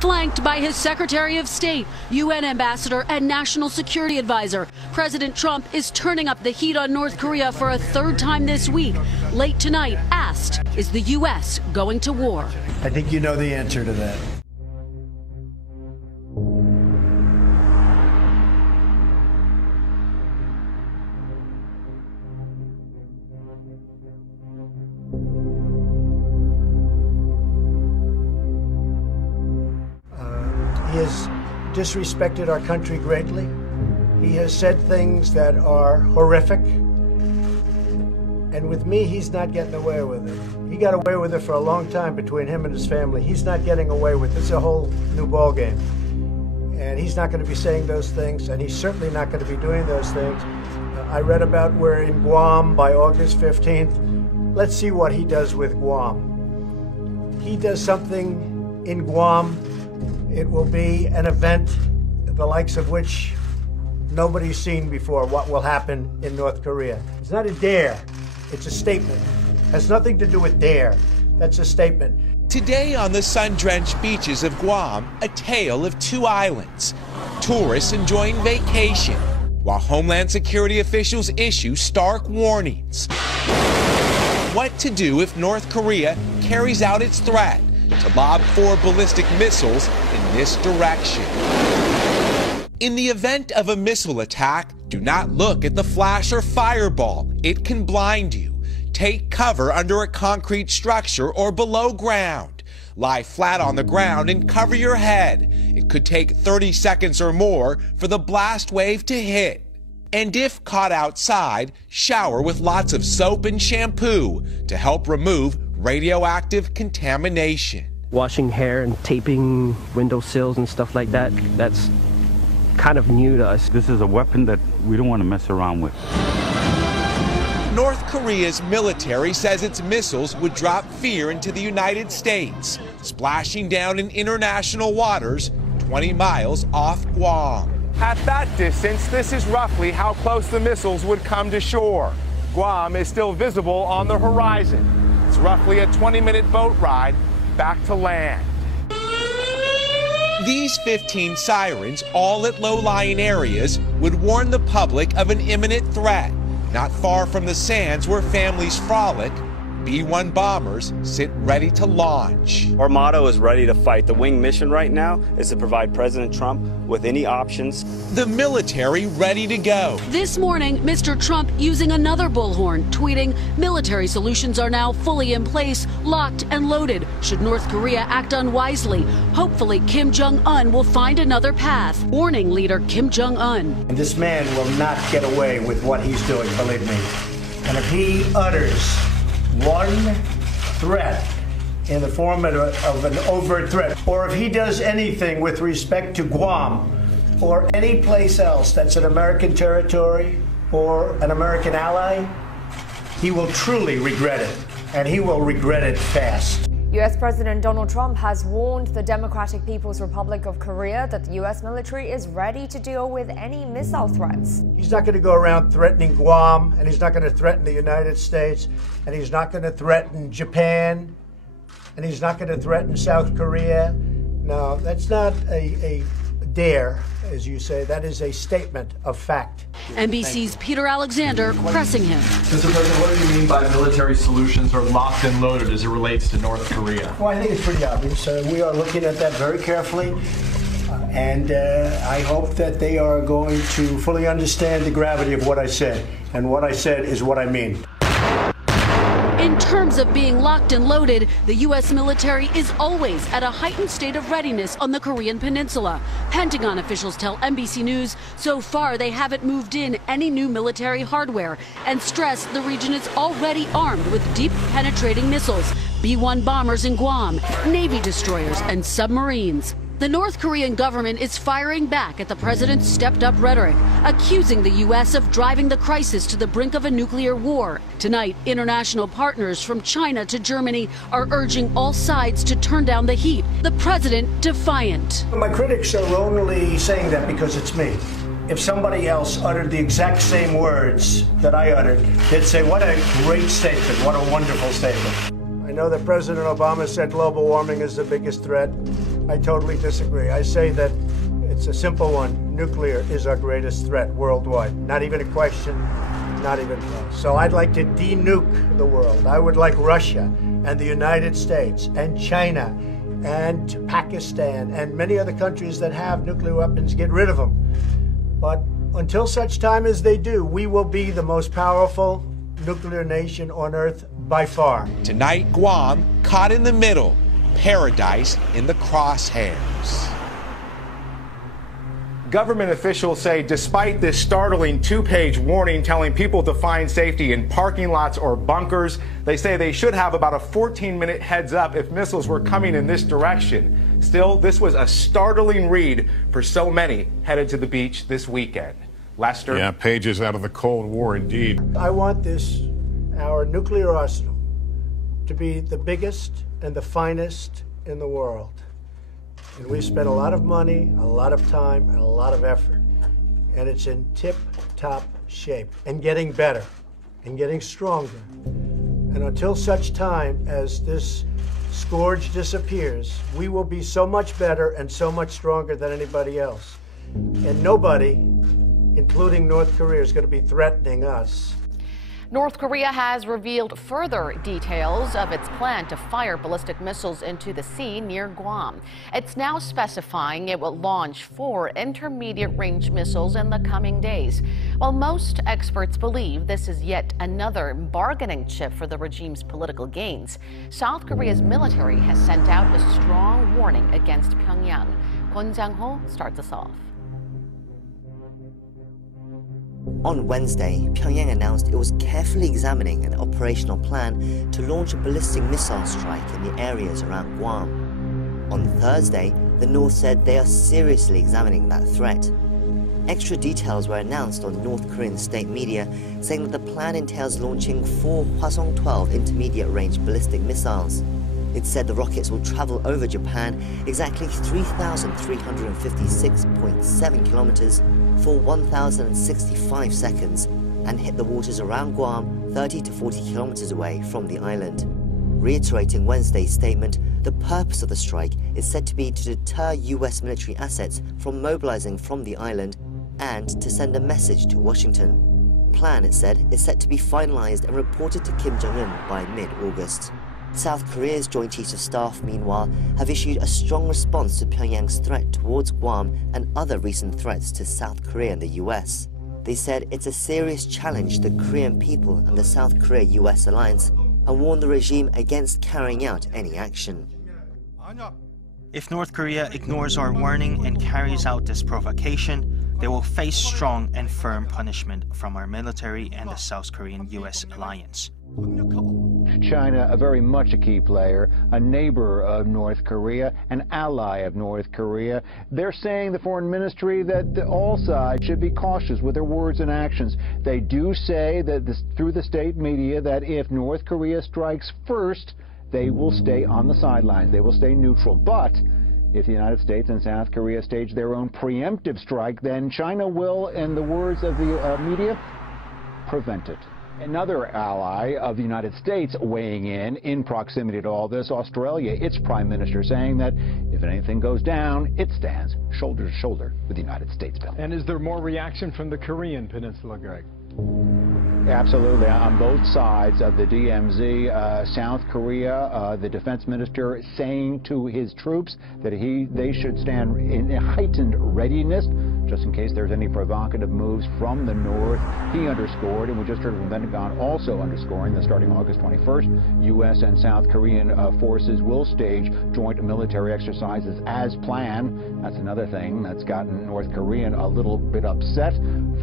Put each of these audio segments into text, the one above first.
Flanked by his Secretary of State, UN Ambassador, and National Security Advisor, President Trump is turning up the heat on North Korea for a third time this week. Late tonight, asked, is the U.S. going to war? I think you know the answer to that. He has disrespected our country greatly. He has said things that are horrific. And with me, he's not getting away with it. He got away with it for a long time between him and his family. He's not getting away with it. It's a whole new ballgame. And he's not going to be saying those things, and he's certainly not going to be doing those things. I read about we're in Guam by August 15th. Let's see what he does with Guam. He does something in Guam. It will be an event the likes of which nobody's seen before, what will happen in North Korea. It's not a dare, it's a statement. It has nothing to do with dare. That's a statement. Today on the sun-drenched beaches of Guam, a tale of two islands. Tourists enjoying vacation, while Homeland Security officials issue stark warnings. What to do if North Korea carries out its threat to lob 4 ballistic missiles in this direction. In the event of a missile attack, do not look at the flash or fireball. It can blind you. Take cover under a concrete structure or below ground. Lie flat on the ground and cover your head. It could take 30 seconds or more for the blast wave to hit. And if caught outside, shower with lots of soap and shampoo to help remove radioactive contamination. Washing hair and taping windowsills and stuff like that, that's kind of new to us. This is a weapon that we don't want to mess around with. North Korea's military says its missiles would drop fear into the United States, splashing down in international waters 20 miles off Guam. At that distance, this is roughly how close the missiles would come to shore. Guam is still visible on the horizon. It's roughly a 20-minute boat ride back to land. These 15 sirens, all at low-lying areas, would warn the public of an imminent threat. Not far from the sands where families frolic, B-1 bombers sit ready to launch. Our motto is ready to fight. The wing mission right now is to provide President Trump with any options. The military ready to go. This morning, Mr. Trump using another bullhorn, tweeting, military solutions are now fully in place, locked and loaded. Should North Korea act unwisely, hopefully Kim Jong-un will find another path, warning leader Kim Jong-un. And this man will not get away with what he's doing, believe me. And if he utters one threat in the form of an overt threat, or if he does anything with respect to Guam or any place else that's an American territory or an American ally, he will truly regret it, and he will regret it fast. U.S. President Donald Trump has warned the Democratic People's Republic of Korea that the U.S. military is ready to deal with any missile threats. He's not going to go around threatening Guam, and he's not going to threaten the United States, and he's not going to threaten Japan, and he's not going to threaten South Korea. No, that's not a dare, as you say. That is a statement of fact. NBC's Peter Alexander pressing him. Mr. President, what do you mean by military solutions are locked and loaded as it relates to North Korea? Well, I think it's pretty obvious. We are looking at that very carefully, and I hope that they are going to fully understand the gravity of what I said. And what I said is what I mean. In terms of being locked and loaded, the U.S. military is always at a heightened state of readiness on the Korean Peninsula. Pentagon officials tell NBC News so far they haven't moved in any new military hardware and stress the region is already armed with deep penetrating missiles, B-1 bombers in Guam, Navy destroyers and submarines. The North Korean government is firing back at the president's stepped-up rhetoric, accusing the U.S. of driving the crisis to the brink of a nuclear war. Tonight, international partners from China to Germany are urging all sides to turn down the heat. The president defiant. My critics are only saying that because it's me. If somebody else uttered the exact same words that I uttered, they'd say, what a great statement, what a wonderful statement. I know that President Obama said global warming is the biggest threat. I totally disagree. I say that it's a simple one. Nuclear is our greatest threat worldwide. Not even a question, not even close. So I'd like to de-nuke the world. I would like Russia and the United States and China and Pakistan and many other countries that have nuclear weapons, get rid of them. But until such time as they do, we will be the most powerful nuclear nation on Earth by far. Tonight, Guam caught in the middle, paradise in the crosshairs. Government officials say despite this startling two-page warning telling people to find safety in parking lots or bunkers, they say they should have about a 14-minute heads up if missiles were coming in this direction. Still, this was a startling read for so many headed to the beach this weekend. Lester? Yeah, pages out of the Cold War indeed. I want our nuclear arsenal, to be the biggest and the finest in the world. And we've spent a lot of money, a lot of time, and a lot of effort. And it's in tip-top shape and getting better and getting stronger. And until such time as this scourge disappears, we will be so much better and so much stronger than anybody else. And nobody, including North Korea, is going to be threatening us. North Korea has revealed further details of its plan to fire ballistic missiles into the sea near Guam. It's now specifying it will launch 4 intermediate-range missiles in the coming days. While most experts believe this is yet another bargaining chip for the regime's political gains, South Korea's military has sent out a strong warning against Pyongyang. Kwon Jang-ho starts us off. On Wednesday, Pyongyang announced it was carefully examining an operational plan to launch a ballistic missile strike in the areas around Guam. On Thursday, the North said they are seriously examining that threat. Extra details were announced on North Korean state media, saying that the plan entails launching 4 Hwasong-12 intermediate-range ballistic missiles. It said the rockets will travel over Japan exactly 3,356.7 kilometers for 1,065 seconds and hit the waters around Guam 30 to 40 kilometers away from the island. Reiterating Wednesday's statement, the purpose of the strike is said to be to deter US military assets from mobilizing from the island and to send a message to Washington. Plan, it said, is set to be finalized and reported to Kim Jong-un by mid-August. South Korea's Joint Chiefs of Staff, meanwhile, have issued a strong response to Pyongyang's threat towards Guam and other recent threats to South Korea and the US. They said it's a serious challenge to the Korean people and the South Korea-US alliance and warned the regime against carrying out any action. If North Korea ignores our warning and carries out this provocation, they will face strong and firm punishment from our military and the South Korean-US alliance. China, very much a key player, a neighbor of North Korea, an ally of North Korea. They're saying, the foreign ministry, that all sides should be cautious with their words and actions. They do say that through the state media that if North Korea strikes first, they will stay on the sidelines. They will stay neutral. But if the United States and South Korea stage their own preemptive strike, then China will, in the words of the media, prevent it. Another ally of the United States weighing in proximity to all this, Australia, its prime minister saying that if anything goes down, it stands shoulder to shoulder with the United States, Bill. And is there more reaction from the Korean Peninsula, Greg? Absolutely. On both sides of the DMZ, South Korea, the defense minister saying to his troops that they should stand in heightened readiness just in case there's any provocative moves from the north. He underscored, and we just heard from the Pentagon also underscoring that starting August 21st, U.S. and South Korean forces will stage joint military exercises as planned. That's another thing that's gotten North Korean a little bit upset.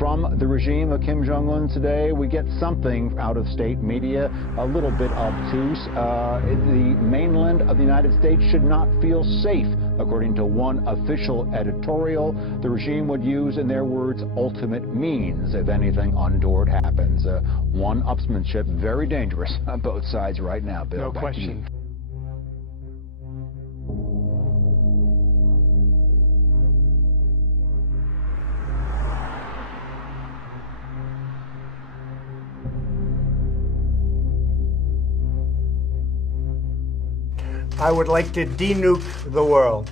From the regime of Kim Jong-un today, we get something out of state media, a little bit obtuse. The mainland of the United States should not feel safe, according to one official editorial. The regime would use, in their words, ultimate means if anything untoward happens. One-upsmanship, very dangerous on both sides right now, Bill. No question. I would like to denuke the world.